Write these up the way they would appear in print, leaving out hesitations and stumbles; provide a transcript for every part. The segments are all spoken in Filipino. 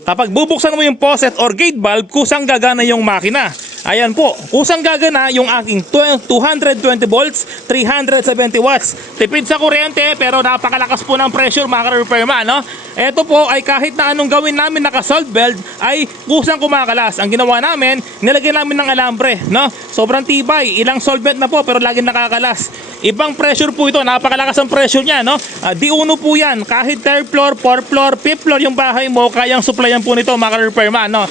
Kapag bubuksan mo yung faucet or gate valve, kusang gagana yung makina. Ayan po, kusang gagana yung aking 220 volts, 370 watts. Tipid sa kuryente pero napakalakas po ng pressure mga ka-repairman, no? Ito po ay kahit na anong gawin namin naka-salt belt ay kusang kumakalas. Ang ginawa namin, nilagyan namin ng alambre, no? Sobrang tibay, ilang solvent na po pero laging nakakalas. Ibang pressure po ito, napakalakas ang pressure niya, no? Di-uno po yan, kahit 3rd floor, 4th floor, 5th floor yung bahay mo, kayang supplyan po nito mga ka-repairman, no?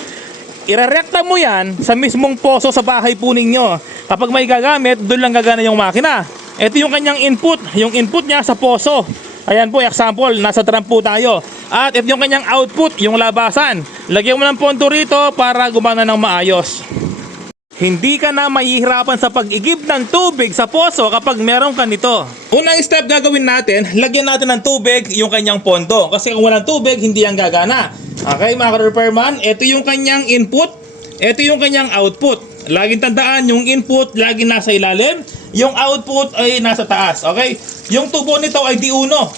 Irerekta mo yan sa mismong poso sa bahay po ninyo. Kapag may gagamit, doon lang gagana yung makina. Ito yung kanyang input, yung input niya sa poso. Ayan po, example, nasa drum po tayo. At ito yung kanyang output, yung labasan. Lagyan mo ng pondo rito para gumana ng maayos. Hindi ka na mahihirapan sa pag-igib ng tubig sa poso kapag meron ka nito. Unang step gagawin natin, lagyan natin ng tubig yung kanyang pondo. Kasi kung walang tubig, hindi yan gagana. Okay mga ka-repairman, ito yung kanyang input, ito yung kanyang output. Laging tandaan, yung input laging nasa ilalim, yung output ay nasa taas. Okay? Yung tubo nito ay di-uno.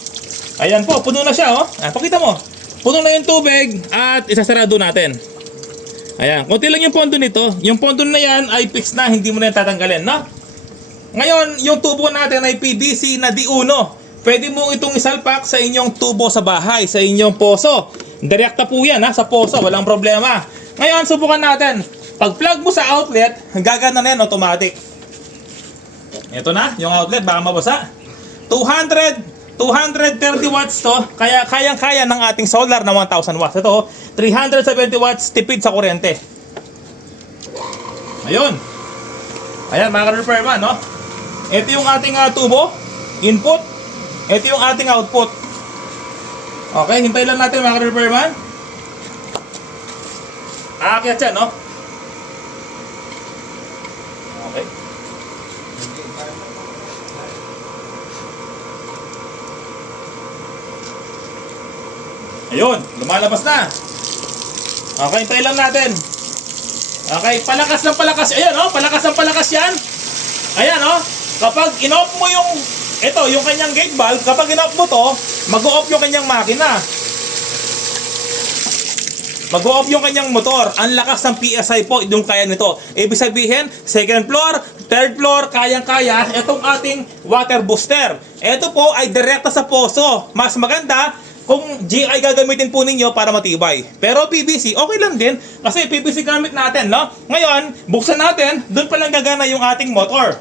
Ayan po, puno na siya, oh. Pakita mo. Puno na yung tubig at isasarado natin. Ayan, konti lang yung pondo nito. Yung pondo na yan ay fixed na, hindi mo na yan tatanggalin, no? Ngayon, yung tubo natin ay PVC na di-uno. Pwede mo itong isalpak sa inyong tubo sa bahay, sa inyong poso. Direkta po yan, sa poso, walang problema. Ngayon, subukan natin. Pag plug mo sa outlet, gagana na yan automatic. Ito na, yung outlet, baka mabasa. 230 watts to, kaya kayang-kaya ng ating solar na 1000 watts. Ito, 370 watts, tipid sa kuryente. Ayun. Ayan, mga ka-repairman, no? Ito yung ating tubo, input. Ito yung ating output. Okay, hintay lang natin mga ka-repairman. Aakyat yan, no? Okay. Ayun, lumalabas na. Okay, hintay lang natin. Okay, palakas ng palakas. Ayan, oh, palakas ng palakas yan. Ayan, oh. Kapag in-off mo yung, ito, yung kanyang gate valve, kapag in-off mo to, mag-o-off yung kanyang makina. Mag-o-off yung kanyang motor. Ang lakas ng PSI po, yung kaya nito. Ibig sabihin, 2nd floor, 3rd floor, kayang-kaya itong ating water booster. Ito po ay direkta sa poso. Mas maganda kung GI gagamitin po ninyo para matibay. Pero PVC, okay lang din. Kasi PVC gamit natin, no? Ngayon, buksan natin, doon pa lang gagana yung ating motor.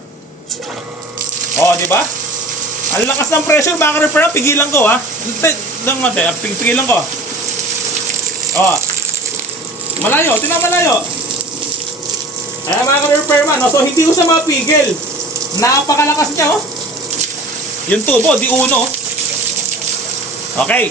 O, di ba? Ang lakas ng pressure, mga ka-repairman, pigilan ko, ha? Pigilan ko. O. Malayo, malayo. Ayan, mga ka-repairman, no? So, hindi ko siya mapigil. Napakalakas niya, oh. Yung tubo, di uno. Okay.